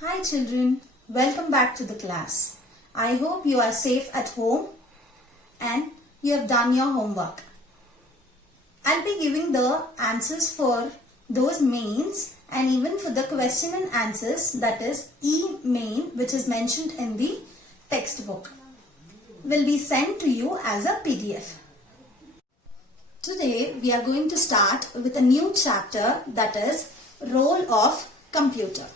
Hi children, welcome back to the class. I hope you are safe at home and you have done your homework. I'll be giving the answers for those mains and even for the question and answers, that is E-main, which is mentioned in the textbook, will be sent to you as a PDF. Today we are going to start with a new chapter, that is role of computer.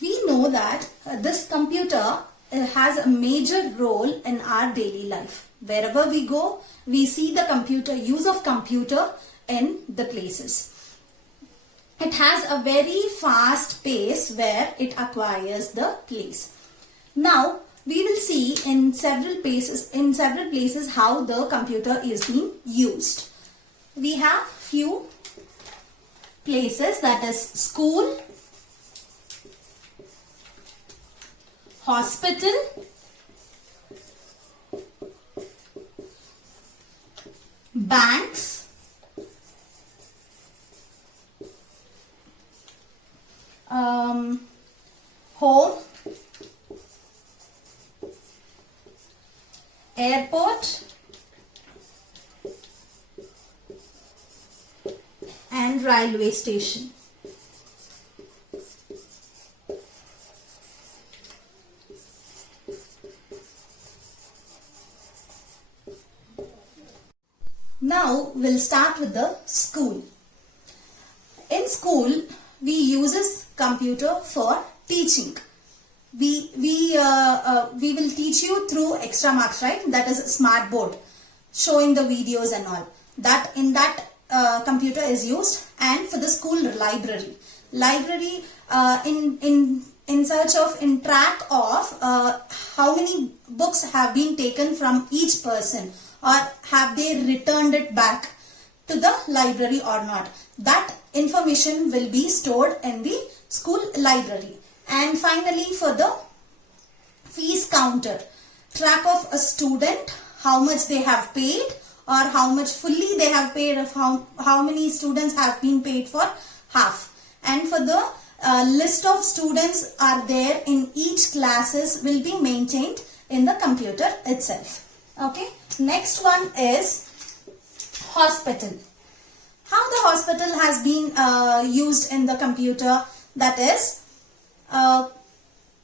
We know that this computer has a major role in our daily life. Wherever we go, we see the use of computer in the places. It has a very fast pace where it acquires the place. Now, we will see in several places how the computer is being used. We have few places, that is school, hospital, banks, home, airport, and railway station. Now we'll start with the school. In school, we uses computer for teaching. We will teach you through extra marks, right? That is smart board, showing the videos and all. That in that computer is used, and for the school library. Library in track of how many books have been taken from each person, or have they returned it back to the library or not. That information will be stored in the school library. And finally, for the fees counter, track of a student, how much they have paid or how much fully they have paid, of how many students have been paid for half. And for the list of students are there in each classes will be maintained in the computer itself. Okay. Next one is hospital. How the hospital has been used in the computer, that is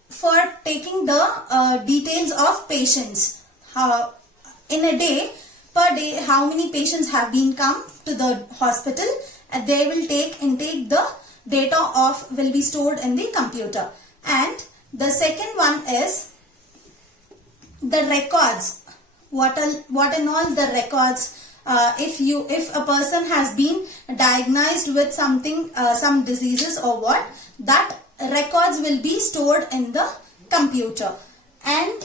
for taking the details of patients. In a day, per day, how many patients have been come to the hospital, and they will take the data of will be stored in the computer. And the second one is the records. What and all the records. If a person has been diagnosed with something, some diseases or what, that records will be stored in the computer. And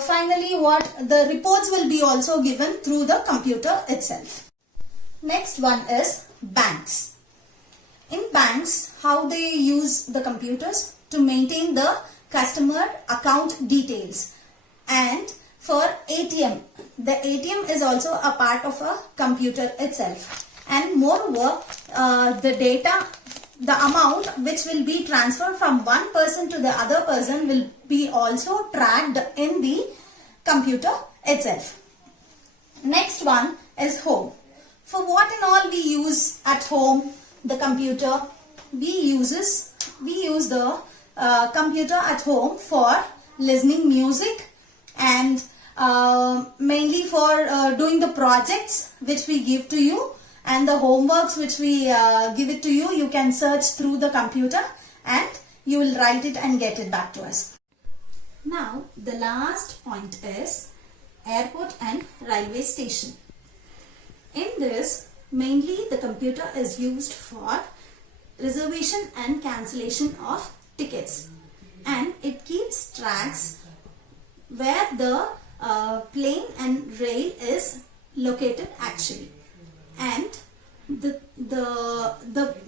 finally, what the reports will be also given through the computer itself. Next one is banks. In banks, how they use the computers to maintain the customer account details. And for ATM, the ATM is also a part of a computer itself. And moreover, the data, the amount which will be transferred from one person to the other person will be also tracked in the computer itself. Next one is home. For what and all we use at home the computer? We use the computer at home for listening music, and mainly for doing the projects which we give to you, and the homeworks which we give it to you. You can search through the computer and you will write it and get it back to us. Now the last point is airport and railway station. In this, mainly the computer is used for reservation and cancellation of tickets, and it keeps tracks where the plane and rail is located actually, and the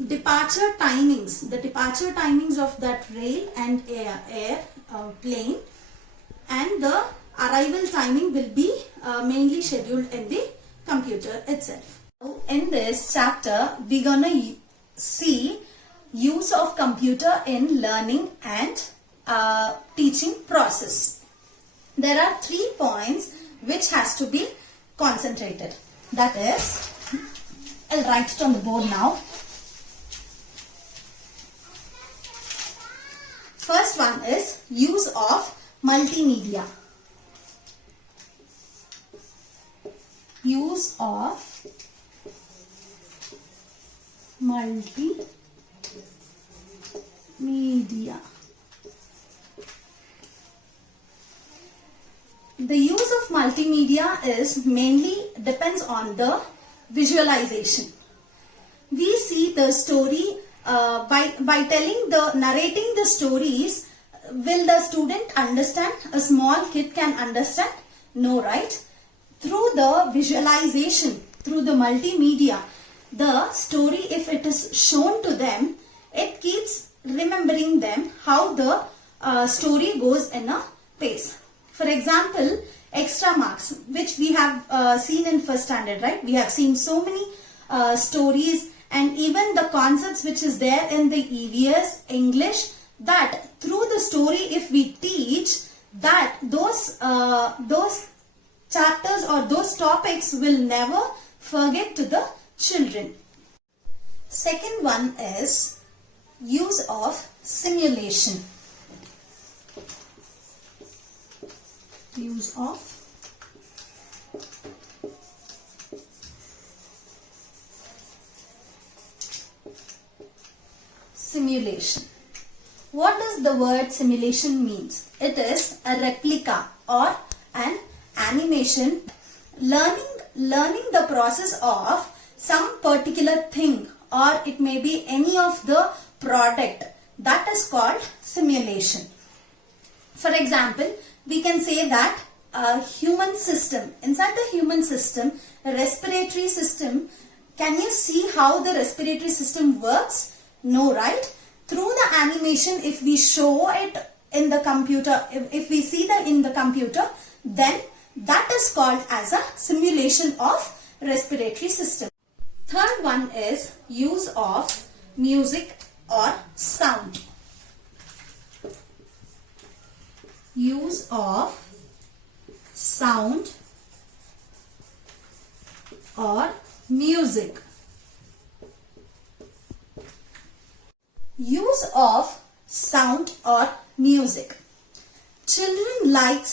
departure timings of that rail and plane, and the arrival timing will be mainly scheduled in the computer itself. In this chapter, we're gonna see use of computer in learning and teaching process. There are 3 points which has to be concentrated. That is, I'll write it on the board now. First one is use of multimedia. Use of multimedia. The use of multimedia is mainly depends on the visualization. We see the story by narrating the stories. Will the student understand? A small kid can understand? No, right? Through the visualization, through the multimedia, the story, if it is shown to them, it keeps remembering them how the story goes in a pace. For example, extra marks, which we have seen in first standard, right? We have seen so many stories and even the concepts which is there in the EVS, English, that through the story, if we teach, that those chapters or those topics will never forget to the children. Second one is use of simulation. Use of simulation. What does the word simulation means? It is a replica or an animation, learning the process of some particular thing, or it may be any of the product. That is called simulation. For example, we can say that a human system, inside the human system, a respiratory system, can you see how the respiratory system works? No, right? Through the animation, if we show it in the computer, if we see that in the computer, then that is called as a simulation of respiratory system. Third one is use of music or sound. Use of sound or music. Use of sound or music. Children like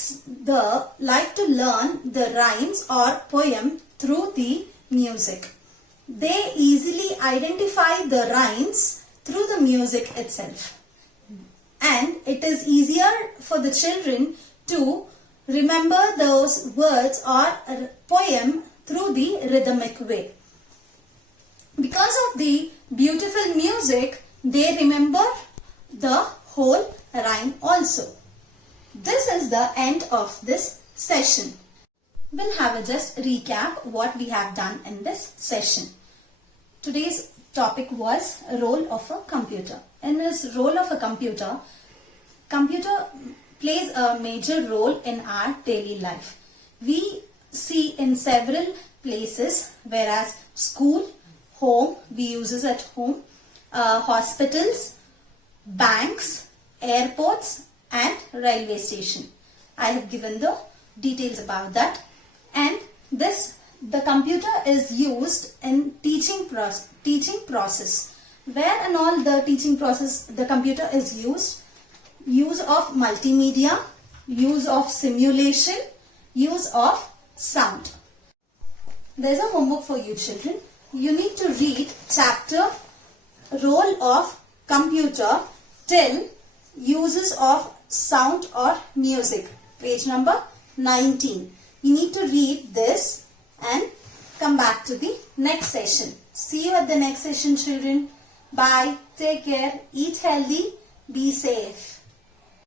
to learn the rhymes or poem through the music. They easily identify the rhymes through the music itself. And it is easier for the children to remember those words or poem through the rhythmic way. Because of the beautiful music, they remember the whole rhyme also. This is the end of this session. We'll have a just recap what we have done in this session. Today's topic was role of a computer. In this role of a computer plays a major role in our daily life. We see in several places, whereas school, home, we use it at home, hospitals, banks, airports and railway station. I have given the details about that. And the computer is used in teaching process. Where and all the teaching process the computer is used? Use of multimedia, use of simulation, use of sound. There's a homework for you children. You need to read chapter Role of Computer till uses of sound or music. Page number 19. You need to read this and come back to the next session. See you at the next session children. Bye. Take care. Eat healthy. Be safe.